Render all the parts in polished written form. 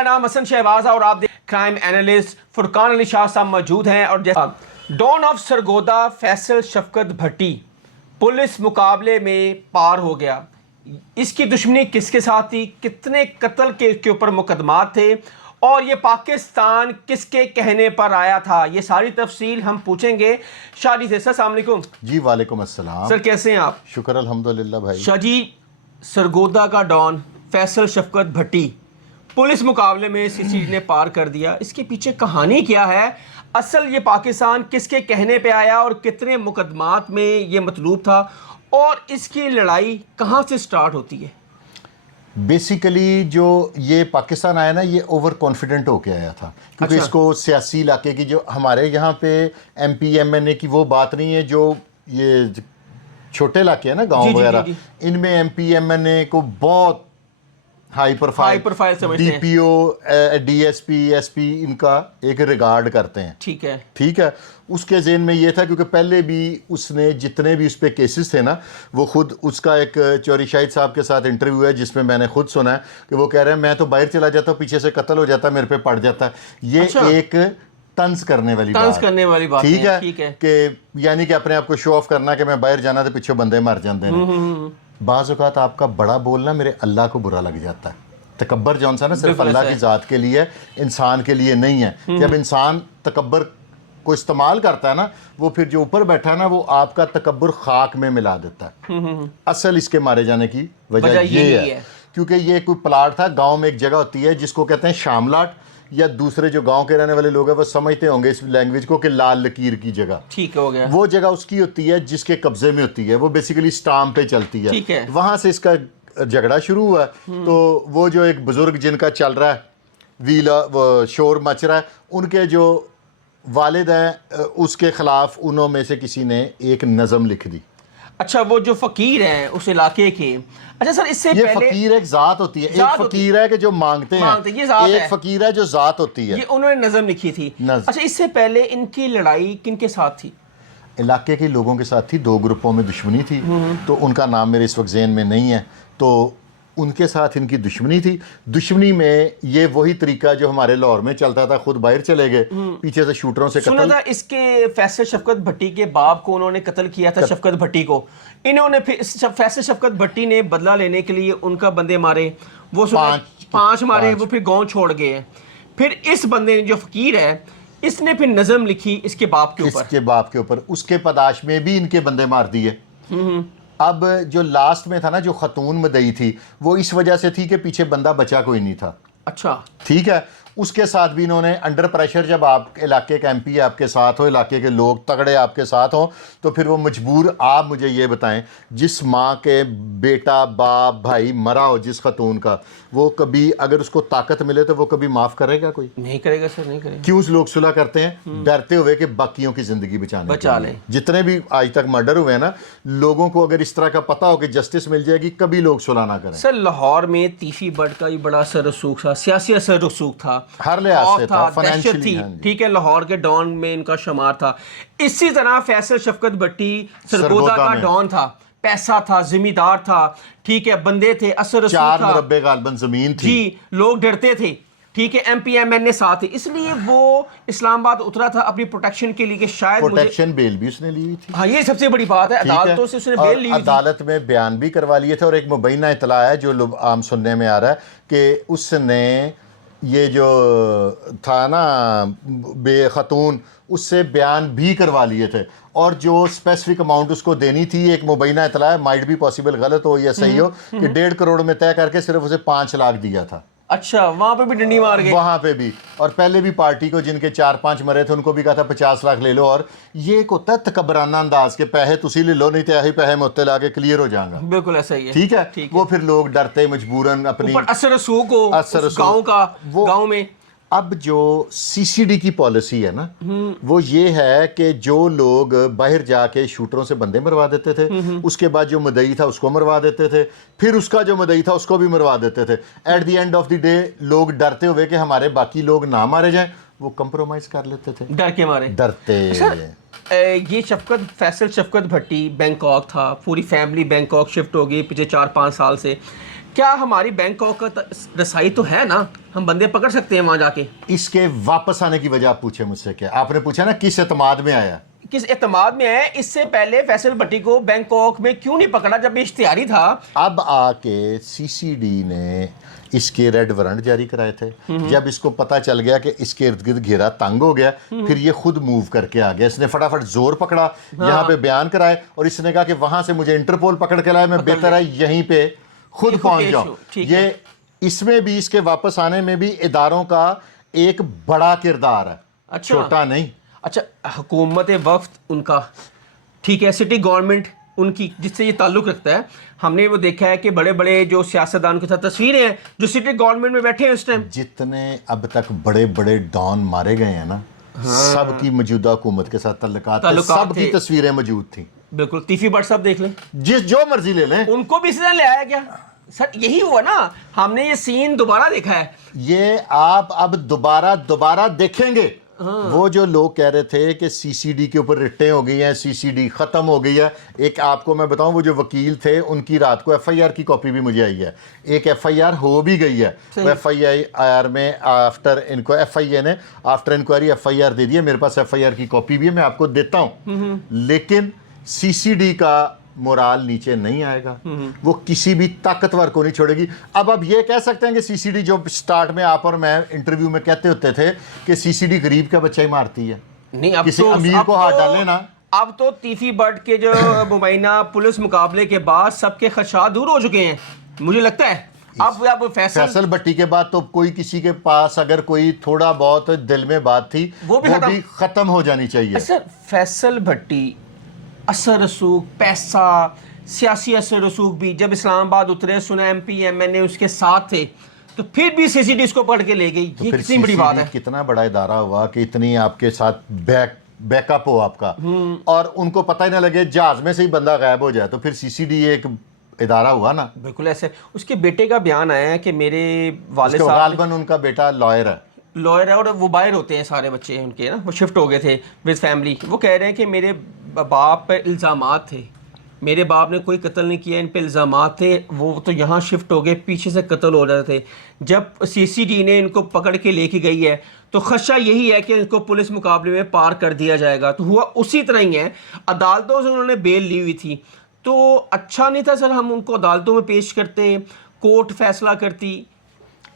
میرا نام حسن شہباز ہے اور آپ کرائم اینالسٹ فرقان علی شاہ صاحب موجود ہیں. اور جیسا ڈان آف سرگودا فیصل شفقت بھٹی پولیس مقابلے میں پار ہو گیا. اس کی دشمنی کس کے ساتھ تھی, کتنے قتل کے اوپر مقدمات تھے, اور یہ پاکستان کس کے کہنے پر آیا تھا, یہ ساری تفصیل ہم پوچھیں گے شاہ جی سے. سر السلام علیکم. جی وعلیکم السلام. سر کیسے ہیں آپ؟ شکر الحمدللہ بھائی. شاہ جی, سرگودا کا ڈان فیصل شفقت بھٹی پولیس مقابلے میں سی سی ڈی نے پار کر دیا. اس کے پیچھے کہانی کیا ہے؟ اصل یہ پاکستان کس کے کہنے پہ آیا اور کتنے مقدمات میں یہ مطلوب تھا, اور اس کی لڑائی کہاں سے سٹارٹ ہوتی ہے؟ بیسیکلی جو یہ پاکستان آیا نا, یہ اوور کانفیڈنٹ ہو کے آیا تھا, کیونکہ اس کو سیاسی علاقے کی, جو ہمارے یہاں پہ ایم پی ایم این اے کی وہ بات نہیں ہے, جو یہ چھوٹے علاقے ہیں نا گاؤں وغیرہ, ان میں M P M N A کو بہت high profile D P O, D S P, S P ان کا ایک ریگارڈ کرتے ہیں. ٹھیک ہے. اس کے ذہن میں یہ تھا, کیونکہ پہلے بھی اس نے جتنے بھی اس پہ کیسز تھے نا, وہ خود اس کا ایک چوری شاہد صاحب کے ساتھ انٹرویو ہے جس میں میں نے خود سنا ہے کہ وہ کہہ رہے ہیں میں تو باہر چلا جاتا ہوں, پیچھے سے قتل ہو جاتا, میرے پہ پڑ جاتا ہے. یہ ایک طنز کرنے والی بات, ٹھیک ہے, کہ یعنی کہ اپنے آپ کو شو آف کرنا کہ میں باہر جانا تو پیچھے بندے مر جاندے ہیں. بعض اوقات آپ کا بڑا بولنا میرے اللہ کو برا لگ جاتا ہے. تکبر جون سا نا صرف اللہ کی ذات کے لیے, انسان کے لیے نہیں ہے. جب انسان تکبر کو استعمال کرتا ہے نا, وہ پھر جو اوپر بیٹھا ہے نا, وہ آپ کا تکبر خاک میں ملا دیتا ہے. اصل اس کے مارے جانے کی وجہ یہ ہے کیونکہ یہ کوئی پلاٹ تھا گاؤں میں. ایک جگہ ہوتی ہے جس کو کہتے ہیں شاملاٹ, یا دوسرے جو گاؤں کے رہنے والے لوگ ہیں وہ سمجھتے ہوں گے اس لینگویج کو کہ لال لکیر کی جگہ. ٹھیک ہو گیا. وہ جگہ اس کی ہوتی ہے جس کے قبضے میں ہوتی ہے, وہ بیسیکلی سٹام پہ چلتی ہے. وہاں سے اس کا جھگڑا شروع ہوا ہے. تو وہ جو ایک بزرگ جن کا چل رہا ہے ویلا, وہ شور مچ رہا ہے, ان کے جو والد ہیں اس کے خلاف انہوں میں سے کسی نے ایک نظم لکھ دی. اچھا, وہ جو فقیر ہیں اس علاقے کے. اچھا سر, اس سے یہ پہلے فقیر ایک ذات ہوتی ہے, ایک فقیر ہے کہ جو مانگتے ہیں, ایک فقیر ہے جو ذات ہوتی ہے. یہ انہوں نے نظم لکھی تھی. اچھا, اس سے پہلے ان کی لڑائی کن کے ساتھ تھی؟ علاقے کے لوگوں کے ساتھ تھی. دو گروپوں میں دشمنی تھی, تو ان کا نام میرے اس وقت ذہن میں نہیں ہے. تو ان کے ساتھ ان کی دشمنی تھی. دشمنی میں یہ وہی طریقہ جو ہمارے لاہور میں چلتا تھا, خود باہر چلے گئے, پیچھے سے شوٹروں سے قتل. سنا تھا اس کے فیصل شفقت بھٹی کے باپ کو انہوں نے قتل کیا تھا, شفقت بھٹی کو. انہوں نے پھر فیصل شفقت بھٹی نے بدلہ لینے کے لیے ان کا بندے مارے, وہ 5 مارے, وہ پھر گاؤں چھوڑ گئے. پھر اس بندے نے جو فقیر ہے, اس نے پھر نظم لکھی اس کے باپ کے اوپر. اس کے باپ کے اوپر, اس کے پاداش میں بھی ان کے بندے مار دیے. اب جو لاسٹ میں تھا نا, جو خاتون مدعی تھی, وہ اس وجہ سے تھی کہ پیچھے بندہ بچا کوئی نہیں تھا. اچھا, ٹھیک ہے. اس کے ساتھ بھی انہوں نے انڈر پریشر, جب آپ علاقے کا ایم پی آپ کے ساتھ ہو, علاقے کے لوگ تگڑے آپ کے ساتھ ہوں, تو پھر وہ مجبور. آپ مجھے یہ بتائیں, جس ماں کے بیٹا باپ بھائی مرا ہو جس خاتون کا, وہ کبھی اگر اس کو طاقت ملے تو وہ کبھی معاف کرے گا؟ کوئی نہیں کرے گا سر, نہیں کرے گا. کیوں لوگ صلح کرتے ہیں؟ ڈرتے ہوئے کہ باقیوں کی زندگی بچا لیں. جتنے بھی آج تک مرڈر ہوئے ہیں نا, لوگوں کو اگر اس طرح کا پتہ ہو کہ جسٹس مل جائے گی, کبھی لوگ صلح نہ کریں. سر لاہور میں تیفی بٹ کا بھی بڑا اثر رسوخ تھا, سیاسی اثر رسوخ تھا, ہر لحاظ سے تھا, فائنینشلی. ٹھیک ہے, لاہور کے ڈان میں ان کا شمار تھا. اسی طرح فیصل شفقت بھٹی سرگودا کا ڈان تھا, پیسہ تھا, زمیندار تھا, ٹھیک ہے, بندے تھے, اثر رسوخ تھا, 4 مربع غالباً زمین تھی. جی, لوگ ڈرتے تھے. ٹھیک ہے, ایم پی ایم این اے ساتھ تھے, اس لیے وہ اسلام آباد اترا تھا اپنی پروٹیکشن کے لیے کہ شاید پروٹیکشن بیل بھی اس نے لی ہوئی تھی. ہاں, یہ سب سے بڑی بات ہے, عدالتوں سے اس نے بیل لی ہوئی تھی, عدالت میں بیان بھی کروا لیے تھے. اور ایک مبینہ اطلاع ہے جو عام سننے میں آ رہا ہے کہ اس نے یہ جو تھا نا بے خاتون, اس سے بیان بھی کروا لیے تھے, اور جو اسپیسیفک اماؤنٹ اس کو دینی تھی, ایک مبینہ اطلاع ہے, مائٹ بھی پاسبل غلط ہو یا صحیح ہو, کہ 1.5 کروڑ میں طے کر کے صرف اسے 5 لاکھ دیا تھا. اچھا, وہاں پہ بھی ڈنڈی مار گئے. وہاں پہ بھی. اور پہلے بھی پارٹی کو جن کے 4-5 مرے تھے, ان کو بھی کہا تھا 50 لاکھ لے لو. اور یہ ایک ہوتا ہے تکبرانہ انداز کے پیسے تسی لے لو, نہیں تو یہی پیسے میں لا کے کلیئر ہو جائیں گا. بالکل ایسا ہی ہے. ٹھیک ہے. وہ پھر لوگ ڈرتے مجبوراً اپنی اثر رسوخ ہو گاؤں کا, گاؤں میں. اب جو سی سی ڈی کی پالیسی ہے نا, وہ یہ ہے کہ جو لوگ باہر جا کے شوٹروں سے بندے مروا دیتے تھے, اس کے بعد جو مدعی تھا اس کو مروا دیتے تھے, پھر اس کا جو مدعی تھا اس کو بھی مروا دیتے تھے. At the end of the day لوگ ڈرتے ہوئے کہ ہمارے باقی لوگ نہ مارے جائیں, وہ کمپرومائز کر لیتے تھے ڈر کے مارے. ڈرتے. یہ فیصل شفقت بھٹی بینکاک تھا, پوری فیملی بینکاک شفٹ ہو گئی پچھلے 4-5 سال سے. کیا ہماری بینکاک کا رسائی تو ہے نا, ہم بندے پکڑ سکتے ہیں وہاں جا کے؟ اس کے واپس آنے کی وجہ آپ پوچھیں مجھ سے, کیا آپ نے پوچھا نا کس اعتماد میں آیا, کس اعتماد میں ہے؟ اس سے پہلے فیصل بھٹی کو بینکاک میں کیوں نہیں پکڑا جب یہ اشتہاری تھا؟ اب آ کے سی سی ڈی نے اس کے ریڈ وارنٹ جاری کرائے تھے. جب اس کو پتا چل گیا کہ اس کے ارد گرد گھیرا تنگ ہو گیا, پھر یہ خود موو کر کے آ گیا. اس نے فٹافٹ زور پکڑا, یہاں پہ بیان کرائے, اور اس نے کہا کہ وہاں سے مجھے انٹرپول پکڑ کے لائے, میں بہتر ہے یہیں پہ خود پہنچ جاؤں. یہ اس میں بھی, اس کے واپس آنے میں بھی اداروں کا ایک بڑا کردار ہے, چھوٹا نہیں. اچھا, حکومت وقت ان کا ٹھیک ہے, سٹی گورنمنٹ ان کی جس سے یہ تعلق رکھتا ہے, ہم نے وہ دیکھا ہے کہ بڑے بڑے جو سیاستدان کے ساتھ تصویریں ہیں جو سٹی گورنمنٹ میں بیٹھے ہیں اس ٹائم. جتنے اب تک بڑے بڑے ڈان مارے گئے ہیں نا, سب کی موجودہ حکومت کے ساتھ تعلقات تھے, سب کی تصویریں موجود تھیں. بالکل. تیفی بٹ صاحب دیکھ لیں, جو مرضی لے لیں, ان کو بھی اسی طرح لے آیا گیا. سر یہی ہوا نا, ہم نے یہ سین دوبارہ دیکھا ہے. یہ آپ اب دوبارہ دیکھیں گے. وہ جو لوگ کہہ رہے تھے کہ سی سی ڈی کے اوپر رٹیں ہو گئی ہیں, سی سی ڈی ختم ہو گئی ہے. ایک آپ کو میں بتاؤں, وہ جو وکیل تھے ان کی رات کو ایف آئی آر کی کاپی بھی مجھے آئی ہے. ایک ایف آئی آر ہو بھی گئی ہے. وہ ایف آئی آر میں ایف آئی اے نے after inquiry F I R دے دی ہے. میرے پاس ایف آئی آر کی کاپی بھی ہے, میں آپ کو دیتا ہوں. لیکن سی سی ڈی کا مورال نیچے نہیں آئے گا, وہ کسی بھی طاقتور کو نہیں چھوڑے گی. اب یہ کہہ سکتے ہیں کہ سی سی ڈی, جو سٹارٹ میں آپ اور میں انٹرویو میں کہتے ہوتے تھے کہ سی سی ڈی غریب کا بچہ ہی مارتی ہے, نہیں, اب کسی امیر کو ہاتھ ڈالے نا. اب تو تیفی بٹ کے جو مبینہ پولیس مقابلے کے بعد سب کے خدشات دور ہو چکے ہیں مجھے لگتا ہے. اب فیصل بھٹی کے بعد تو کوئی کسی کے پاس اگر کوئی تھوڑا بہت دل میں بات تھی وہ بھی ختم ہو جانی چاہیے. سر فیصل بھٹی اثر رسوخ, پیسہ, سیاسی اثر رسوخ بھی, جب اسلام آباد اترے سنا ایم پی ایم این اے اس کے ساتھ تھے, تو پھر بھی سی سی ڈی اس کو پکڑ کے لے گئی. یہ کتنی بڑی بات ہے. کتنا بڑا ادارہ ہوا کہ اتنی آپ کے ساتھ بیک اپ ہو آپ کا, اور ان کو پتہ ہی نہ لگے, جہاز میں سے ہی بندہ غائب ہو جائے, تو پھر سی سی ڈی ایک ادارہ ہوا نا. بالکل ایسے. اس کے بیٹے کا بیان آیا ہے کہ میرے والد صاحب, غالباً ان کا بیٹا لائر ہے, اور وہ باہر ہوتے ہیں سارے بچے ان کے نا, وہ شفٹ ہو گئے تھے ود فیملی. وہ کہہ رہے ہیں کہ میرے باپ پہ الزامات تھے, میرے باپ نے کوئی قتل نہیں کیا, ان پہ الزامات تھے, وہ تو یہاں شفٹ ہو گئے, پیچھے سے قتل ہو رہے تھے. جب سی سی ڈی نے ان کو پکڑ کے لے کے گئی ہے تو خدشہ یہی ہے کہ ان کو پولیس مقابلے میں پار کر دیا جائے گا. تو ہوا اسی طرح ہی ہے, عدالتوں سے انہوں نے بیل لی ہوئی تھی, تو اچھا نہیں تھا سر ہم ان کو عدالتوں میں پیش کرتے, کورٹ فیصلہ کرتی.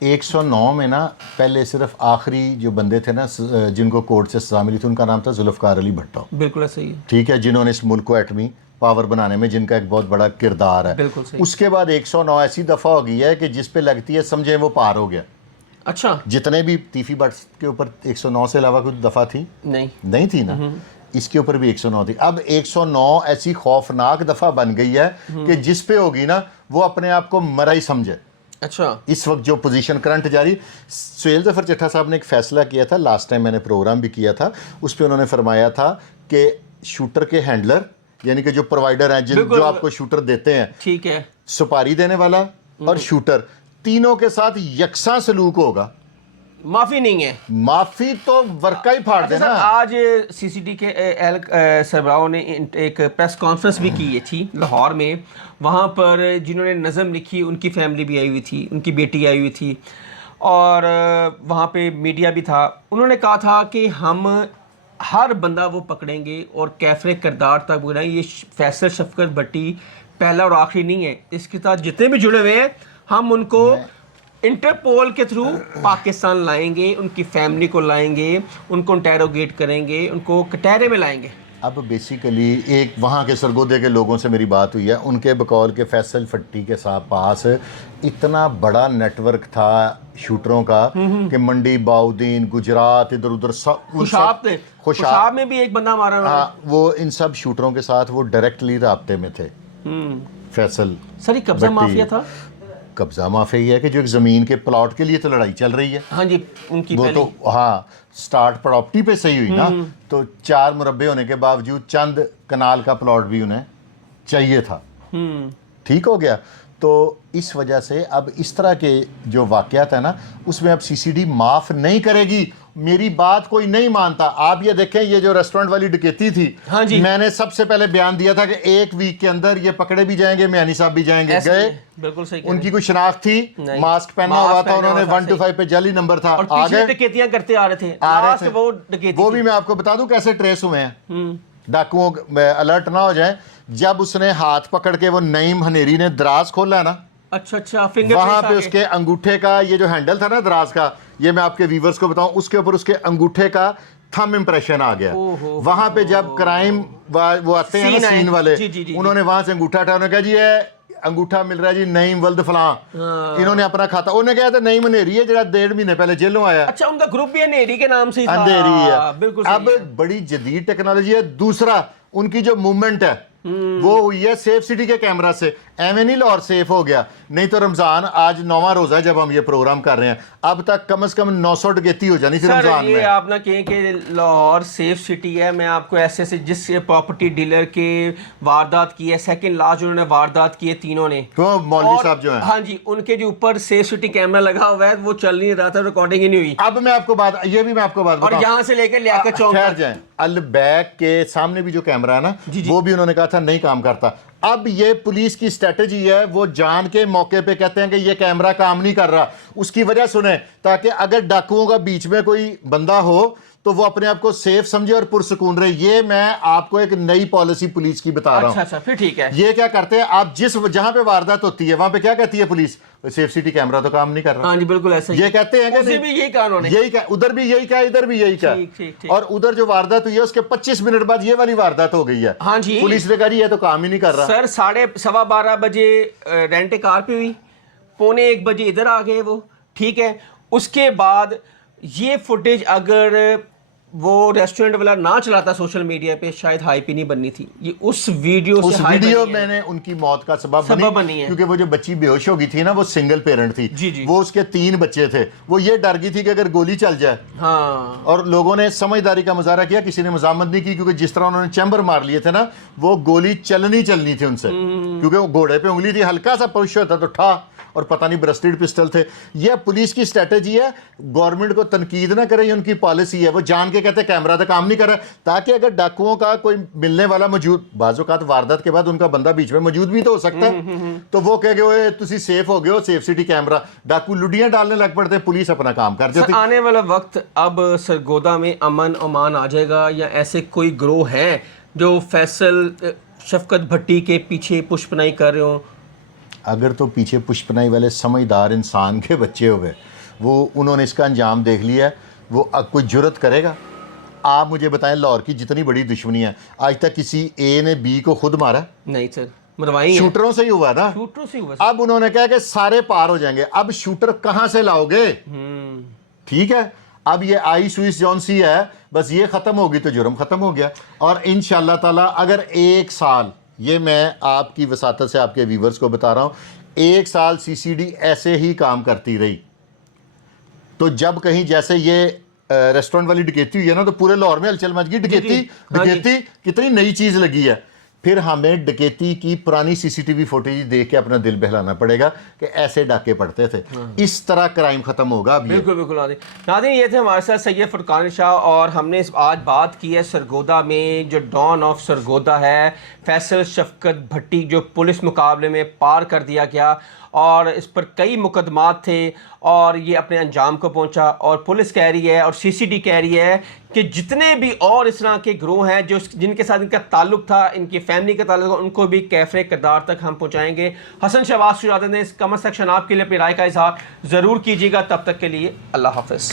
109 میں نا پہلے صرف آخری جو بندے تھے نا جن کو کورٹ سے سزا ملی تھی, ان کا نام تھا ذوالفقار علی بھٹو. بالکل صحیح ہے, ٹھیک ہے, جنہوں نے اس ملک کو ایٹمی پاور بنانے میں جن کا ایک بہت بڑا کردار ہے. بالکل صحیح. اس کے بعد 109 ایسی دفعہ ہو گئی ہے کہ جس پہ لگتی ہے سمجھیں وہ پار ہو گیا. اچھا, جتنے بھی تیفی بٹ کے اوپر 109 سے علاوہ کچھ دفعہ تھی نہیں تھی نا, اس کے اوپر بھی 109 تھی. اب 109 ایسی خوفناک دفعہ بن گئی ہے کہ جس پہ ہوگی نا وہ اپنے آپ کو مرا ہی سمجھے. اچھا, اس وقت جو پوزیشن کرنٹ جاری, سہیل ظفر چٹھا صاحب نے ایک فیصلہ کیا تھا, لاسٹ ٹائم میں نے پروگرام بھی کیا تھا, اس پہ انہوں نے فرمایا تھا کہ شوٹر کے ہینڈلر, یعنی کہ جو پرووائڈر ہیں جو آپ کو شوٹر دیتے ہیں, ٹھیک ہے, سپاری دینے والا اور شوٹر, تینوں کے ساتھ یکساں سلوک ہوگا. معافی نہیں ہے, معافی تو ورکا ہی پھاڑ دینا. آج سی سی ڈی کے سربراہوں نے ایک پریس کانفرنس بھی کی تھی لاہور میں. وہاں پر جنہوں نے نظم لکھی ان کی فیملی بھی آئی ہوئی تھی, ان کی بیٹی آئی ہوئی تھی, اور وہاں پہ میڈیا بھی تھا. انہوں نے کہا تھا کہ ہم ہر بندہ وہ پکڑیں گے اور کیفر کردار تک پکڑیں گے. یہ فیصل شفقت بھٹی پہلا اور آخری نہیں ہے, اس کے ساتھ جتنے بھی جڑے ہوئے ہیں ہم ان کو انٹرپول کے تھرو پاکستان لائیں گے, ان کی فیملی کو لائیں گے, ان کو انٹیروگیٹ کریں گے, ان کو کٹہرے میں لائیں گے. اب بیسیکلی ایک وہاں کے سرگودے کے لوگوں سے میری بات ہوئی ہے, ان کے بقول کے فیصل بھٹی کے ساتھ پاس اتنا بڑا نیٹ ورک تھا شوٹروں کا کہ منڈی, باؤدین, گجرات, ادھر ادھر خوشاب میں بھی ایک بندہ ہمارا, ہاں, وہ ان سب شوٹروں کے ساتھ وہ ڈائریکٹلی رابطے میں تھے. فیصل سر یہ قبضہ مافیا تھا. قبضہ مافیا یہ ہے کہ جو ایک زمین کے پلاٹ کے لیے تو لڑائی چل رہی ہے. ہاں جی, ان کی وہ تو ہاں سٹارٹ پراپرٹی پہ صحیح ہوئی نا, تو 4 مربع ہونے کے باوجود چند کنال کا پلاٹ بھی انہیں چاہیے تھا. ٹھیک ہو گیا. تو اس وجہ سے اب اس طرح کے جو واقعات ہیں نا, اس میں اب سی سی ڈی معاف نہیں کرے گی. میری بات کوئی نہیں مانتا. آپ یہ دیکھیں یہ جو ریسٹورنٹ والی ڈکیتی تھی, ہاں جی, میں نے سب سے پہلے بیان دیا تھا کہ ایک ویک کے اندر یہ پکڑے بھی جائیں گے, میانی صاحب بھی جائیں گے. گئے, بالکل صحیح, ان کی کوئی شناخت تھی, ماسک پہنا ہوا تھا, انہوں نے 1 to 5 پہ جعلی نمبر تھا, آ گئے ڈکیتیاں کرتے آ رہے تھے. وہ بھی میں آپ کو بتا دوں کیسے ٹریس ہوئے ہیں, ڈاکوؤں الرٹ نہ ہو جائیں. جب اس نے ہاتھ پکڑ کے وہ نعیم ہنیری نے دراز کھولا ہے نا, اچھا, وہاں پہ اس کے انگوٹھے کا یہ جو ہینڈل تھا نا دراز کا, یہ میں آپ کے ویورز کو بتاؤں, اس کے اوپر اس کے انگوٹھے کا تھم امپریشن آ گیا. وہاں پہ جب کرائم وہ آتے ہیں نا سین والے, انہوں نے وہاں سے انگوٹھا اٹھایا, انہوں نے کہا جی یہ انگوٹھا مل رہا ہے جی نعیم ولد فلاں. انہوں نے اپنا کھاتا, انہوں نے کہا تھا نعیم ہنیری ہے جڑا 1.5 مہینے پہلے جیلوں آیا. اچھا, ان کا گروپ بھی ہنیری کے نام سے ہی تھا. اندھیری ہے. بالکل. اب بڑی جدید ٹیکنالوجی ہے. دوسرا ان کی جو موومنٹ ہے وہ ہوئی ہے سیف سٹی کے کیمرہ سے. ایویں نہیں لاہور سیف ہو گیا, نہیں تو رمضان آج 9واں روزہ ہے جب ہم یہ پروگرام کر رہے ہیں, اب تک کم از کم 900 ڈکیتی ہو جانی تھی رمضان میں. یہ آپ نہ کہیں کہ لاہور سیف سٹی ہے. میں آپ کو ایسے جس پراپرٹی ڈیلر کے واردات کی ہے, سیکنڈ لاسٹ انہوں نے واردات کی ہے تینوں نے, وہ مولوی صاحب جو ہیں, ہاں جی, ان کے جو اوپر سیف سٹی کیمرہ لگا ہوا ہے وہ چل نہیں رہا تھا, ریکارڈنگ ہی نہیں ہوئی. اب میں آپ کو بات, یہ بھی میں آپ کو بات بتاؤں, اور یہاں سے لے کے لیاقت چوک ٹھہر جائیں, البیک کے سامنے بھی جو کیمرہ ہے نا, وہ بھی انہوں نے کہا تھا نہیں کام کرتا. اب یہ پولیس کی اسٹریٹجی ہے, وہ جان کے موقع پہ کہتے ہیں کہ یہ کیمرہ کام نہیں کر رہا. اس کی وجہ سنیں, تاکہ اگر ڈاکوؤں کا بیچ میں کوئی بندہ ہو تو وہ اپنے آپ کو سیف سمجھے اور پرسکون رہے. یہ میں آپ کو ایک نئی پالیسی پولیس کی بتا رہا ہوں. اچھا, پھر ٹھیک ہے. یہ کیا کرتے ہیں آپ, جہاں پہ واردات ہوتی ہے وہاں پہ کیا کہتی ہے پولیس, سیف سٹی کیمرہ تو کام نہیں کر رہا. ہاں جی, بالکل ایسا ہی. یہ کہتے ہیں کہ بھی یہی کہا انہوں نے, یہی کہا, ادھر بھی یہی کہا, ادھر بھی یہی کہا, اور ادھر جو واردات ہوئی ہے اس کے 25 منٹ بعد یہ والی واردات ہو گئی ہے. ہاں جی, پولیس نے کہا جی یہ تو کام ہی نہیں کر رہا. سر 12:15 بجے رینٹ کار پہ ہوئی, 1:15 بجے ادھر آ گئے وہ, ٹھیک ہے. اس کے بعد یہ فوٹیج اگر وہ ریسٹورنٹ والا نہ چلاتا سوشل میڈیا پہ, شاید ہائپ ہی نہیں بننی تھی. یہ اس ویڈیو میں نے ان کی موت کا سبب بنی ہے, کیونکہ وہ جو بچی بے ہوش ہو گئی تھی نا, وہ سنگل پیرنٹ تھی, وہ اس کے 3 بچے تھے, وہ یہ ڈر گئی تھی کہ اگر گولی چل جائے. ہاں, اور لوگوں نے سمجھداری کا مظاہرہ کیا, کسی نے مزاحمت نہیں کی, کیونکہ جس طرح انہوں نے چیمبر مار لیے تھے نا, وہ گولی چلنی تھی ان سے, کیونکہ وہ گھوڑے پہ انگلی تھی, ہلکا سا پش ہوتا تو ٹھا, اور پتہ نہیں برسٹڈ پسٹل تھے. یہ پولیس کی اسٹریٹجی ہے, گورنمنٹ کو تنقید نہ کرے, یہ ان کی پالیسی ہے. وہ جان کے کہتے ہیں کیمرہ تو کام نہیں کر رہا, تاکہ اگر ڈاکوؤں کا کوئی ملنے والا موجود, بعض اوقات واردات کے بعد ان کا بندہ بیچ میں موجود بھی تو ہو سکتا ہے, تو وہ کہہ گئے تسی سیف ہو گئے ہو, سیف سٹی کیمرہ, ڈاکو لڈیاں ڈالنے لگ پڑتے, پولیس اپنا کام کر جاتی. آنے والا وقت اب سرگودا میں امن امان آ جائے گا, یا ایسے کوئی گروہ ہیں جو فیصل شفقت بھٹی کے پیچھے پشپنائی کر رہے ہوں؟ اگر تو پیچھے پشپنائی والے سمجھدار انسان کے بچے ہوئے, وہ انہوں نے اس کا انجام دیکھ لیا, وہ اب کوئی جرت کرے گا؟ آپ مجھے بتائیں, لاہور کی جتنی بڑی دشمنی ہے, آج تک کسی اے نے بی کو خود مارا نہیں سر, مروائی شوٹروں سے ہی ہوا نا. شوٹروں سے ہوا. اب انہوں نے کہا کہ سارے پار ہو جائیں گے. اب شوٹر کہاں سے لاؤ گے؟ ٹھیک ہے, اب یہ آئی سوئس جون سی ہے, بس یہ ختم ہوگی تو جرم ختم ہو گیا. اور انشاءاللہ تعالی اگر 1 سال, یہ میں آپ کی وساطت سے آپ کے ویورز کو بتا رہا ہوں, 1 سال سی سی ڈی ایسے ہی کام کرتی رہی, تو جب کہیں جیسے یہ ریسٹورنٹ والی ڈکیتی ہوئی ہے نا, تو پورے لاہور میں ہلچل مچ گئی. ڈکیتی کتنی نئی چیز لگی ہے. پھر ہمیں ڈکیتی کی پرانی سی سی ٹی وی فوٹیج دیکھ کے اپنا دل بہلانا پڑے گا کہ ایسے ڈاکے پڑتے تھے. اس طرح کرائم ختم ہوگا. بالکل ناظرین, یہ تھے ہمارے ساتھ سید فرقان علی شاہ, اور ہم نے آج بات کی ہے سرگودا میں جو ڈان آف سرگودا ہے, فیصل شفقت بھٹی, جو پولیس مقابلے میں پار کر دیا گیا, اور اس پر کئی مقدمات تھے, اور یہ اپنے انجام کو پہنچا. اور پولیس کہہ رہی ہے اور سی سی ڈی کہہ رہی ہے کہ جتنے بھی اور اس طرح کے گروہ ہیں جن کے ساتھ ان کا تعلق تھا, ان کی فیملی کا تعلق تھا, ان کو بھی کیفر کردار تک ہم پہنچائیں گے. حسن شہباز شجاعت نے اس کمنٹ سیکشن آپ کے لیے اپنی رائے کا اظہار ضرور کیجیے گا. تب تک کے لیے اللہ حافظ.